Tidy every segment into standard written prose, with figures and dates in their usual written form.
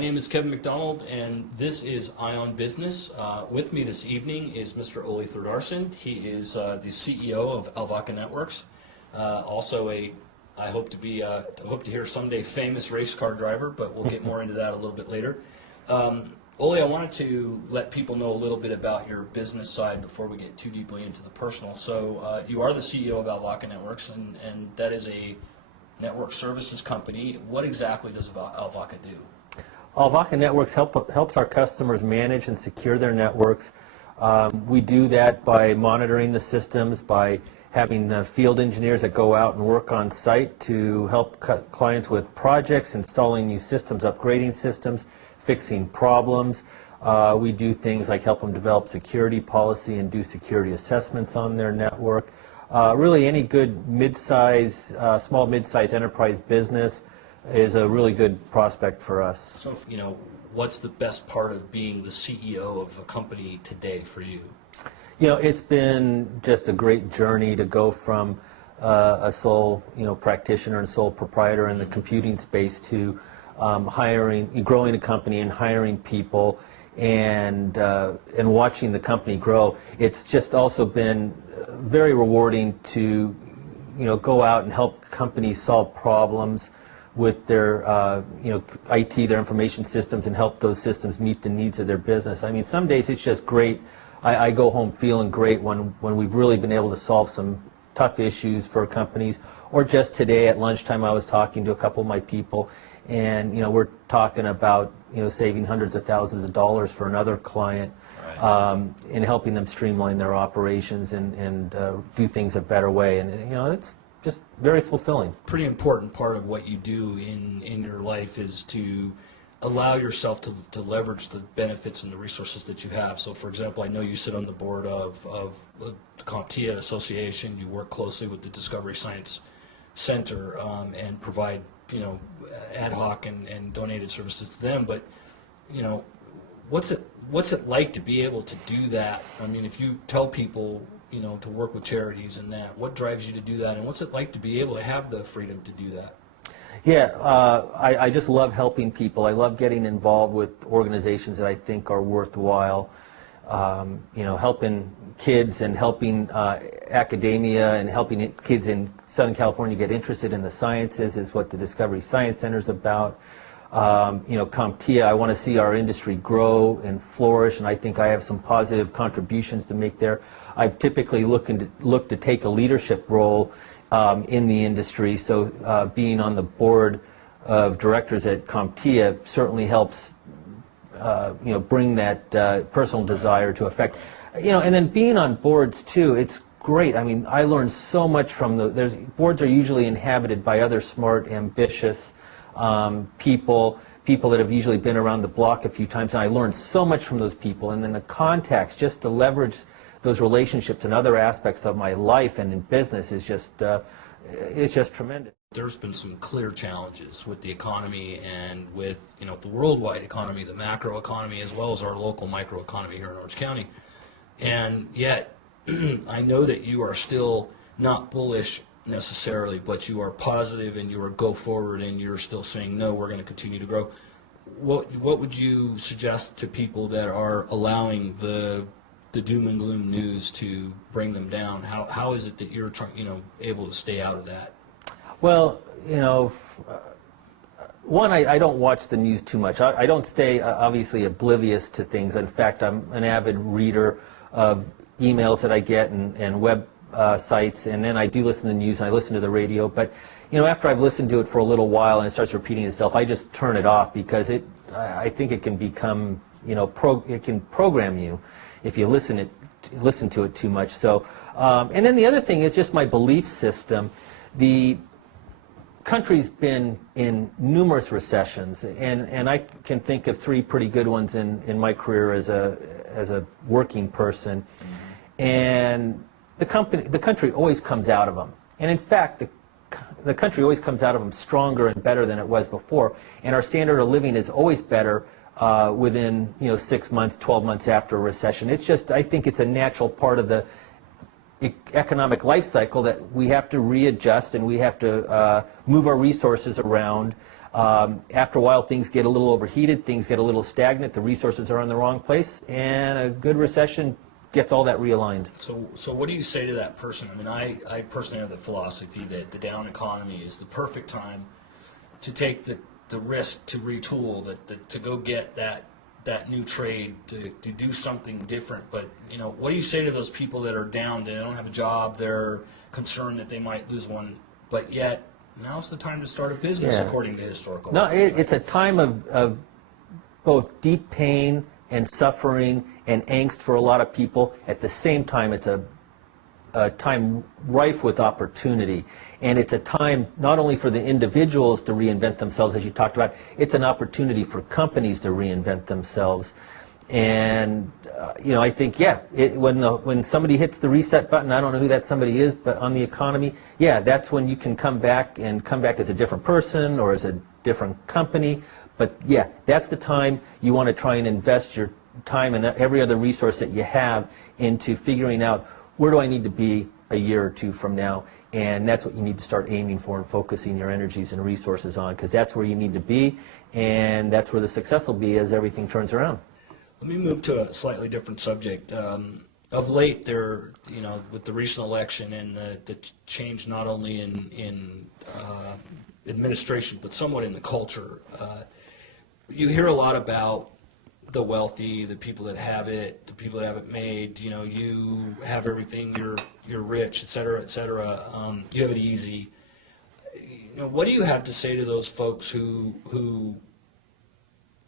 My name is Kevin McDonald, and this is EyeOnBusiness. With me this evening is Mr. Oli Thordarson. He is the CEO of ALVAKA Networks. I hope to hear someday famous race car driver, but we'll get more into that a little bit later. Oli, I wanted to let people know a little bit about your business side before we get too deeply into the personal. So you are the CEO of ALVAKA Networks, and that is a network services company. What exactly does ALVAKA do? ALVAKA Networks helps our customers manage and secure their networks. We do that by monitoring the systems, by having field engineers that go out and work on site to help clients with projects, installing new systems, upgrading systems, fixing problems. We do things like help them develop security policy and do security assessments on their network. Really any good mid-size, small mid-size enterprise business is a really good prospect for us. So, what's the best part of being the CEO of a company today for you? It's been just a great journey to go from a sole, practitioner and sole proprietor in the computing space to growing a company and hiring people and watching the company grow. It's just also been very rewarding to, go out and help companies solve problems with their, IT, their information systems, and help those systems meet the needs of their business. I mean, some days it's just great. I go home feeling great when we've really been able to solve some tough issues for companies. Or just today at lunchtime, I was talking to a couple of my people, and we're talking about saving hundreds of thousands of dollars for another client, and helping them streamline their operations and do things a better way. And it's just very fulfilling. Pretty important part of what you do in your life is to allow yourself to leverage the benefits and the resources that you have. So, for example, I know you sit on the board of the CompTIA Association. You work closely with the Discovery Science Center and provide ad hoc and donated services to them. But what's it like to be able to do that? I mean, if you tell people to work with charities and that, what drives you to do that, and what's it like to be able to have the freedom to do that? Yeah, I just love helping people. I love getting involved with organizations that I think are worthwhile. Helping kids and helping academia and helping kids in Southern California get interested in the sciences is what the Discovery Science Center is about. CompTIA, I want to see our industry grow and flourish, and I think I have some positive contributions to make there. I've typically looked to take a leadership role in the industry, so being on the board of directors at CompTIA certainly helps bring that personal desire to effect. And then being on boards too, it's great. I mean, I learned so much from boards are usually inhabited by other smart, ambitious people that have usually been around the block a few times, and I learned so much from those people. And then the contacts, just to leverage those relationships and other aspects of my life and in business is just it's just tremendous. There's been some clear challenges with the economy and with the worldwide economy, the macro economy, as well as our local micro economy here in Orange County. And yet, I know that you are still not bullish necessarily, but you are positive and you are go forward, and you're still saying, no, we're going to continue to grow. What would you suggest to people that are allowing the doom and gloom news to bring them down? How is it that you're able to stay out of that? Well, one, I don't watch the news too much. I don't stay obviously oblivious to things. In fact, I'm an avid reader of emails that I get and web sites, and then I do listen to the news and I listen to the radio. But after I've listened to it for a little while and it starts repeating itself, I just turn it off, because I think it can become it can program you if you listen to it too much. So, and then the other thing is just my belief system. The country's been in numerous recessions, and I can think of 3 pretty good ones in my career as a working person. Mm-hmm. And the country always comes out of them. And in fact, the country always comes out of them stronger and better than it was before. And our standard of living is always better within 6 months, 12 months after a recession. It's just, I think it's a natural part of the economic life cycle that we have to readjust, and we have to move our resources around After a while, things get a little overheated, things get a little stagnant, the resources are in the wrong place, and a good recession gets all that realigned. So what do you say to that person? I mean, I personally have the philosophy that the down economy is the perfect time to take the risk to retool, to go get that new trade, to do something different. But, what do you say to those people that are down, they don't have a job, they're concerned that they might lose one, but yet now's the time to start a business, according to historical records, right? It's a time of both deep pain and suffering and angst for a lot of people. At the same time, it's a time rife with opportunity. And it's a time not only for the individuals to reinvent themselves, as you talked about, it's an opportunity for companies to reinvent themselves. And, I think, when somebody hits the reset button, I don't know who that somebody is, but on the economy, that's when you can come back as a different person or as a different company. But, that's the time you want to try and invest your time and every other resource that you have into figuring out, where do I need to be a year or two from now? And that's what you need to start aiming for and focusing your energies and resources on, because that's where you need to be, and that's where the success will be as everything turns around. Let me move to a slightly different subject. Of late, with the recent election and the change not only in administration, but somewhat in the culture, you hear a lot about the wealthy, the people that have it, the people that have it made. You have everything, you're rich, et cetera, et cetera. You have it easy. What do you have to say to those folks who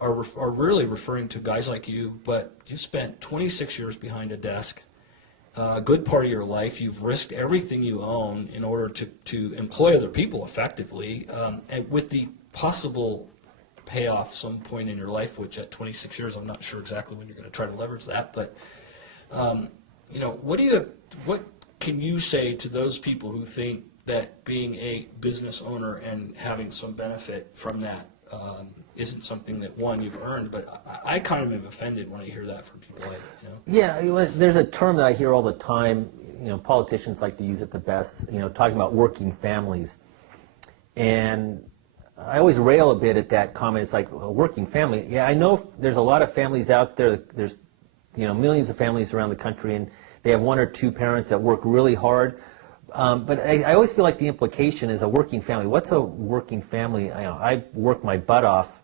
are really referring to guys like you, but you spent 26 years behind a desk, a good part of your life, you've risked everything you own in order to employ other people effectively, and with the possible payoff some point in your life, which at 26 years, I'm not sure exactly when you're going to try to leverage that, but what can you say to those people who think that being a business owner and having some benefit from that isn't something that, one, you've earned, but I kind of am offended when I hear that from people like, Yeah, there's a term that I hear all the time, politicians like to use it the best, talking about working families. And I always rail a bit at that comment. It's like, a working family. Yeah, I know there's a lot of families out there. There's, millions of families around the country, and they have one or two parents that work really hard. But I always feel like the implication is a working family. What's a working family? I work my butt off.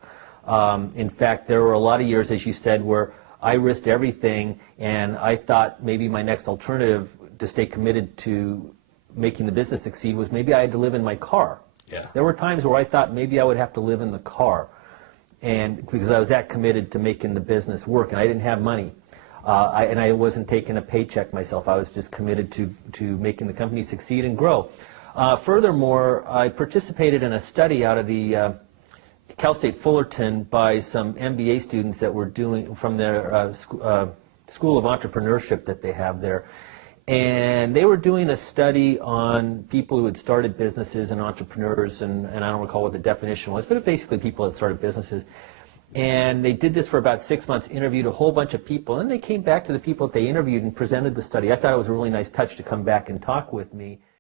In fact, there were a lot of years, as you said, where I risked everything, and I thought maybe my next alternative to stay committed to making the business succeed was maybe I had to live in my car. Yeah. There were times where I thought maybe I would have to live in the car, and because I was that committed to making the business work, and I didn't have money. And I wasn't taking a paycheck myself. I was just committed to making the company succeed and grow. Furthermore, I participated in a study out of the Cal State Fullerton by some MBA students that were doing from their School of Entrepreneurship that they have there. And they were doing a study on people who had started businesses and entrepreneurs, and I don't recall what the definition was, but basically people that started businesses. And they did this for about 6 months, interviewed a whole bunch of people, and they came back to the people that they interviewed and presented the study. I thought it was a really nice touch to come back and talk with me.